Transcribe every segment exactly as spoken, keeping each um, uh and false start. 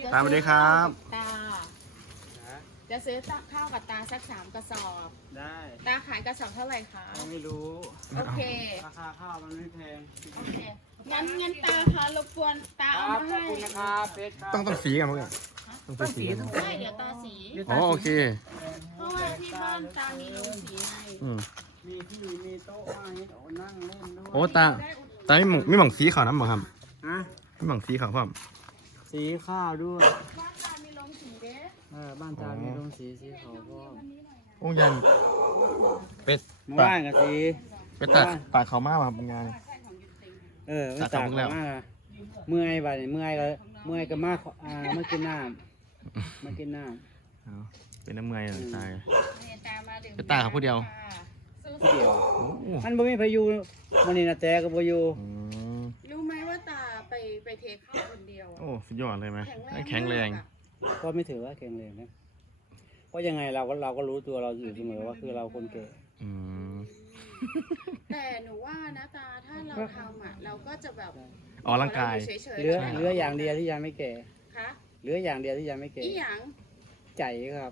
ตาสวัสดีครับตาจะซื้อข้าวกับตาสักสามกระสอบได้ตาขายกระสอบเท่าไหร่คะไม่รู้โอเคราคาข้าวมันไม่แพงโอเคงั้นงั้นตาคะรบกวนตาเอามาให้ขอบคุณนะครับเพชรต้องต้องสีกันมั้งต้องเป็นสีใช่เดี๋ยวตาสีอ๋อโอเคเพราะว่าที่บ้านตามีลงสีให้มีที่มีโต๊ะมาให้นั่งเล่นด้วยโอ้ตาตาไม่หมองไม่หมองสีขาวน้ำบ่ครับฮะไม่หมองสีขาวพ่อมสีข้าวด้วยบ้านตามีลงสีเด้เออบ้านตามีลงสีสีขาวพ่อโอ้ยันเป็ดบ้านกับสีเป็ดตัดปากเขามากครับงานเออไม่ต่างกันมากเมื่อยบ่เมื่อยก็เมื่อยก็มากอ่ามากินน้ำมากินน้ำเป็นน้ำเมื่อยตายเป็ดตาครับผู้เดียวผู้เดียวมันบ่มีพายุมันนี่นะแต่กับพายุรู้ไหมว่าตาไปไปเทข้าวคนเดียวโอ้สุดยอดเลยไหมแข็งแรงก็ไม่ถือว่าแข็งแรงนะเพราะยังไงเราก็เราก็รู้ตัวเราอยู่เสมอว่าคือเราคนแก่แต่หนูว่านะตาถ้าเราทำอ่ะเราก็จะแบบออกร่างกายเหลือเหลืออย่างเดียวที่ยังไม่แก่คะเหลืออย่างเดียวที่ยังไม่แก่อีหยังใจครับ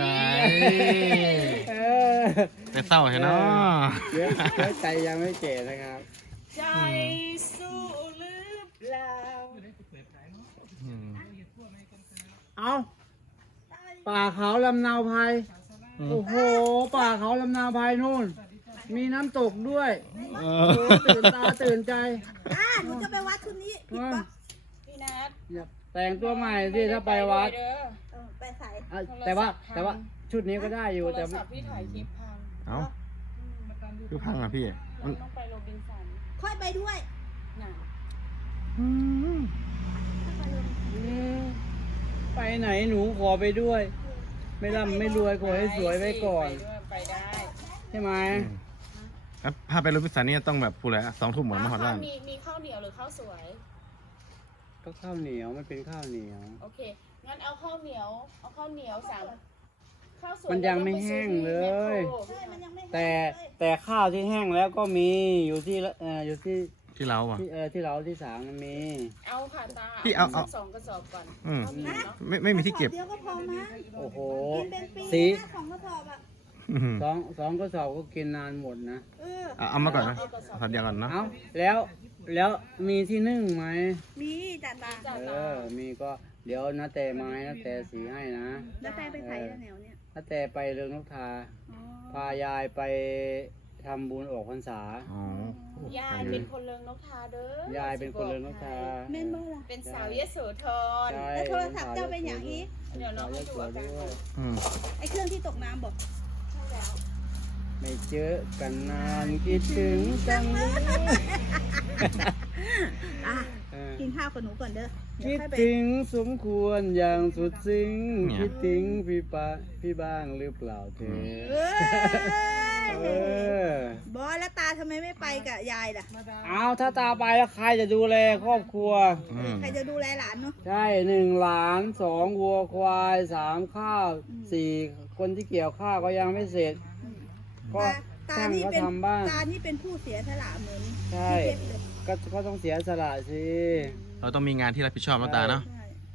แต่เศร้าใช่เนาะเหลือเหลือใจยังไม่แก่นะครับใจสู้หรือเปล่าเอาป่าเขาลำนาวไพรโอ้โหป่าเขาลำนาวไพรนู่นมีน้ำตกด้วยโอ้ตื่นตาตื่นใจอ่าหนูจะไปวัดชุดนี้ผิดปะพี่นัทแต่งตัวใหม่สิถ้าไปวัดไปใส่แต่ว่าแต่ว่าชุดนี้ก็ได้อยู่แต่พี่ถ่ายคลิปพังเอ้าคือพังอ่ะพี่มันต้องไปโรบินสันค่อยไปด้วยไปไหนหนูขอไปด้วยไม่ร่ำไม่รวยขอให้สวยไว้ก่อนไปได้ใช่ไหมถ้าไปโรบินสันนี่ต้องแบบพูดอะไรสองทุ่มเหมือนมาหอดบ้านมีมีข้าวเหนียวหรือข้าวสวยก็ข้าวเหนียวมันเป็นข้าวเหนียวโอเคงั้นเอาข้าวเหนียวเอาข้าวเหนียวสามข้าวสวยมันยังไม่แห้งเลยแต่แต่ข้าวที่แห้งแล้วก็มีอยู่ที่เอ่ออยู่ที่ที่เราอ่ะที่เออที่เราที่สามมันมีเอาค่ะตาพี่เอาเอาสองกระสอบก่อนอืมไม่ไม่มีที่เก็บเดียวก็พอนะโอ้โหสีสองกระสอบอ่ะสองสองกระสอบก็กินนานหมดนะเออเอามาก่อนนะสับเดียวกันเนาะเอาแล้วแล้วมีที่นึ่งไหมมีจัดตาเออมีก็เดี๋ยวนะแต่ไม้นะแต่สีให้นะแล้วแต่ไปไถ่แนวเนี่ยนะแต่ไปเรืองนกทาพายายไปทำบุญออกพรรษายายเป็นคนเรืองนกทาเด้อยายเป็นคนเรืองนกทาเม่นเมื่อไรเป็นสาวยโสธรแล้วโทรศัพท์เจ้าเป็นอย่างนี้เดี๋ยวน้องให้ดูอาการไอ้เครื่องที่ตกน้ำบอกใช่แล้วไม่เจอกันนานคิดถึงจังเลยกินข้าวกับหนูก่อนเด้อคิดถึงสมควรอย่างสุดซึ้งคิดถึงพี่ปะพี่บ้างหรือเปล่าเธอบอสแล้วตาทำไมไม่ไปกับยายล่ะเอาถ้าตาไปแล้วใครจะดูแลครอบครัวใครจะดูแลหลานเนาะใช่หนึ่งหลานสองวัวควายสามข้าวสี่คนที่เกี่ยวข้าวก็ยังไม่เสร็จก็ตานี่เป็นตานี่เป็นผู้เสียสละเหมือนใช่ก็ก็ต้องเสียสละสิเราต้องมีงานที่รับผิดชอบนะตาเนาะ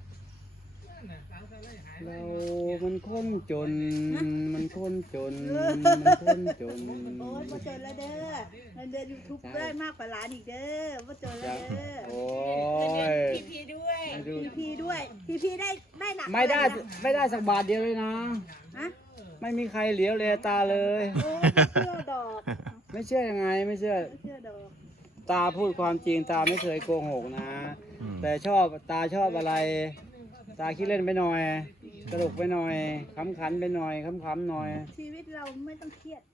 เรามันคนจนมันคนจนมันคนจนโอ้ยมาจนแล้วเด้อมันเดินยูทูบได้มากกว่าล้านอีกเด้อมาจนแล้วเด้อโอ้ยพีพีด้วยพีพีด้วยพีพีได้ได้หนักไม่ได้ไม่ได้สักบาทเดียวเลยนะไม่มีใครเหลียวแลตาเลยโอ้เชื่อดอกไม่เชื่อยังไงไม่เชื่อเชื่อดอกตาพูดความจริงตาไม่เคยโกหกนะแต่ชอบตาชอบอะไรตาคิดเล่นไปหน่อยตลกไปหน่อยขำขันไปหน่อยขำขำหน่อยชีวิตเราไม่ต้องเครียด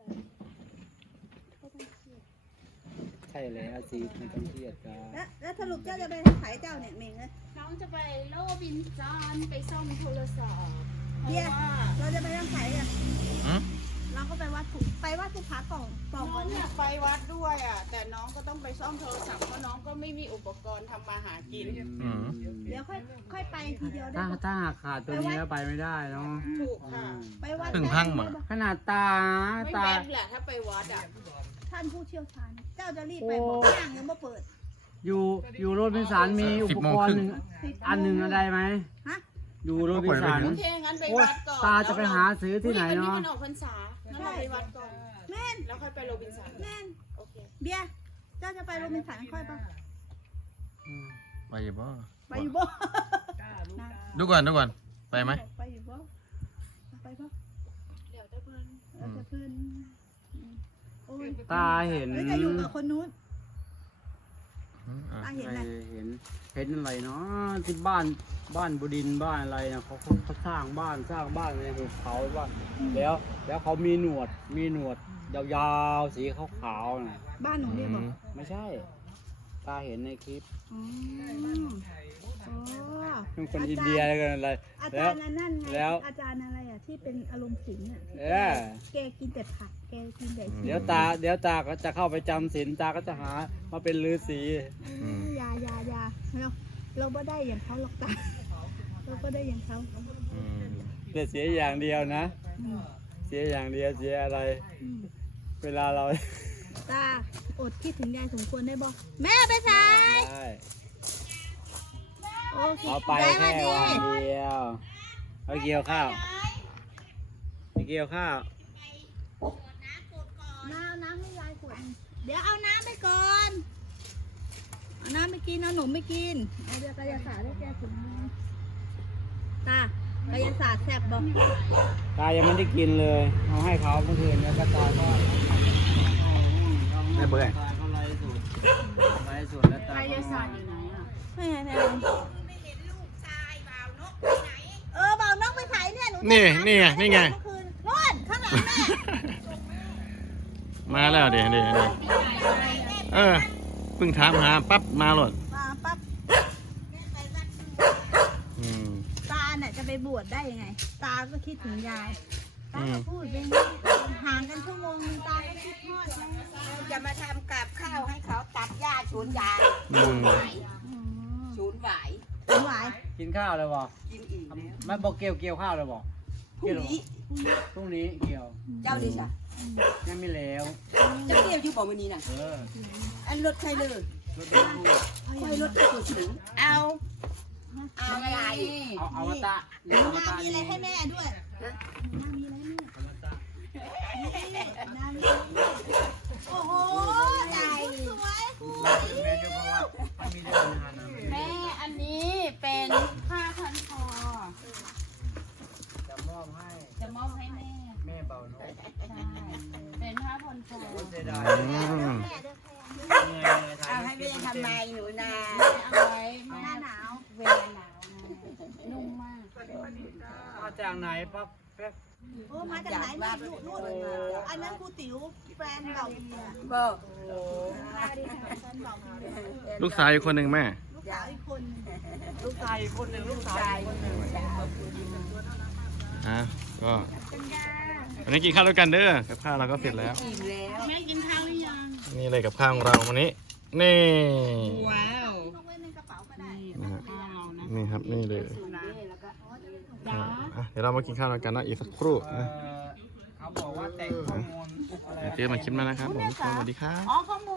ใช่แล้วสิไม่ต้องเครียดกันแล้วแล้วสรุปเจ้าจะไปขายเจ้าเนี่ยเมงเลยน้องจะไปโรบินสันไปซ่อมโทรศัพท์เดี๋ยวเราจะไปทำขายกันเราก็ไปวัดถูกไปวัดสุภากล่องกล่องน้องอยากไปวัดด้วยอ่ะแต่น้องก็ต้องไปซ่อมโทรศัพท์เพราะน้องก็ไม่มีอุปกรณ์ทำมาหากินเดี๋ยวค่อยค่อยไปทีเดียวได้ถ้าถ้าขาดตัวนี้แล้วไปไม่ได้เนาะถูกค่ะไปวัดถึงพังมาขนาดตาตาไม่แม่นแหละถ้าไปวัดอ่ะท่านผู้เชี่ยวชาญเจ้าจะรีบไปบอกห้างยังไม่เปิดอยู่อยู่รถเป็นสารมีอุปกรณ์หนึ่งอันหนึ่งอะไรไหมฮะอยู่โรบินสันโอเคงั้นไปโอ๊ยวัดก่อนตาจะไปหาซื้อที่ไหนวัเนาะมันออกพรรษางั้นเราไปวัดก่อนแม่นแล้วค่อยไปโรบินสันแม่นโอเคเบียร์เจ้าจะไปโรบินสันค่อยปะไปอยู่บ่ไปอยู่บ่ดูก่อนดูก่อนไปไหมไปอยู่บ่ไปบ่เดี๋ยวได้เพื่อนเราจะเพื่อนโอ้ยตาเห็นเฮ้ยจะอยู่กับคนนู้นอืมอ่ะตาเห็นอะไรเห็นเห็นอะไรเนาะที่บ้านบ้านบุดินทร์บ้านอะไรนะเขาเขาเขาสร้างบ้านสร้างบ้านในหุบเขาบ้านแล้วแล้วเขามีหนวดมีหนวดยาวๆสีขาวๆน่ะบ้านหนูนี่บอกไม่ใช่ ตาเห็นในคลิปอ๋ออ๋อเป็นคนอินเดียอะไรกันอะไรอาแล้จาว รย์นั่นนั่นไงแล้วอาจารย์อะไรอ่ะที่เป็นอารมณ์ศิลป์อ่ะเออแกกินแต่ผักแกกินแต่เดี๋ยวตาเดี๋ยวตาก็จะเข้าไปจำศีลตาก็จะหามาเป็นฤาษียายายาเราเราไม่ได้อย่างเขาหรอกตาเราก็ได้อย่างเขาอืมแต่เสียอย่างเดียวนะอืมเสียอย่างเดียวเสียอะไรอืมเวลาเราตาอดคิดถึงยายสมควรได้บ่แม่ไปใส่ได้โอเคเอาไปยายแค่มาวันดิเดียวเอาเกี่ยวข้าวไปเกี่ยวข้าวน้ำเอาน้ำให้ยายขวดหนึ่งเดี๋ยวเอาน้ำไปก่อนเอาน้ำไปกินเอาหนมไปกินเอาเดี๋ยวกายศาสตร์ให้แกถึงมือตากายศาสตร์แซ่บบ่ตายังไม่ได้กินเลยเอาให้เขาเมื่อคืนแล้วก็ตาก็ไม่เบื่อตาเขาไล่สุดไล่สุดแล้วตาไปก็ยาศาสตร์อยู่ไหนอ่ะไม่เห็นเลยเออเบานกไปไถเนี่ยหนูนี่นี่ไงนี่ไงเมื่อคืนนู่นข้างหลังแม่มาแล้วเดี๋ยวเดี๋ยวเดี๋ยวเออเพิ่งถามหาปั๊บมาหลดมาปั๊บอืมตาเนี่ยจะไปบวชได้ยังไง ตาก็คิดถึงยายตาอืก็มพูดเป็นห่างกันชั่วโมงนึงตาก็คิดทอดนะจะมาทำกับข้าวให้เขาตัดหญ้าชวนยางอืมอืมชวนไหวถึงไหวกินข้าวเลยบอกกินอีกแล้วไม่บอกเกี่ยวเกี่ยวข้าวเลยบอกพรุ่งนี้พรุ่งนี้เกี่ยวเจ้าดิจ้ะยังไม่แล้วเจ้าเกี่ยวอยู่บอกวันนี้น่ะเอออันรถใครเลยรถบรรทุกใครรถใครตัวถึงเอาเอาอะไรเอาเอามาตะหนูนามีอะไรให้แม่ด้วยนามีอะไรให้แม่นามีโอ้โหใหญ่สวยคุณแม่เดี๋ยวเพราะว่ามันมีเรื่องงานนะแม่อันนี้เป็นผ้าพันคอจะมอบให้จะมอบให้แม่แม่เป่านกใช่เป็นผ้าพันคอเสียดายอืมเอาให้แม่ทำไมหนูนาเอาไว้หแม่น้าหนาวเวลาหนาวนะนุ่มมากมาจากไหนปั๊บแป๊บโอ้มาจากไหนมานู่นนู่นอันนั้นครูติ๋วแฟนเก่าเมียบอกมาดิค่ะแฟนเก่าเมียลูกสาวอีกคนหนึ่งแม่ลูกสาวอีกคนลูกชายอีกคนหนึ่งลูกสาวอีกคนหนึ่งฮะก็วันนี้กินข้าวด้วยกันเด้อกับข้าวเราก็เสร็จแล้วอิ่มแล้วแม่กินข้าวหรือยังนี่เลยกับข้าวของเราวันนี้ นี่ว้าวต้องไว้ในกระเป๋าก็ได้นะฮะข้าวเรานะนี่ครับนี่เลยแล้วก็อ่ะอ่ะเดี๋ยวเรามากินข้าวด้วยกันนะอีกสักครู่เอ่นะอเขาบอกว่าแต่งข้อมูลอะไรเดี๋ยวเจอกันใหม่คลิปหน้านะครับผมสวัสดีครับอ๋อข้อมูล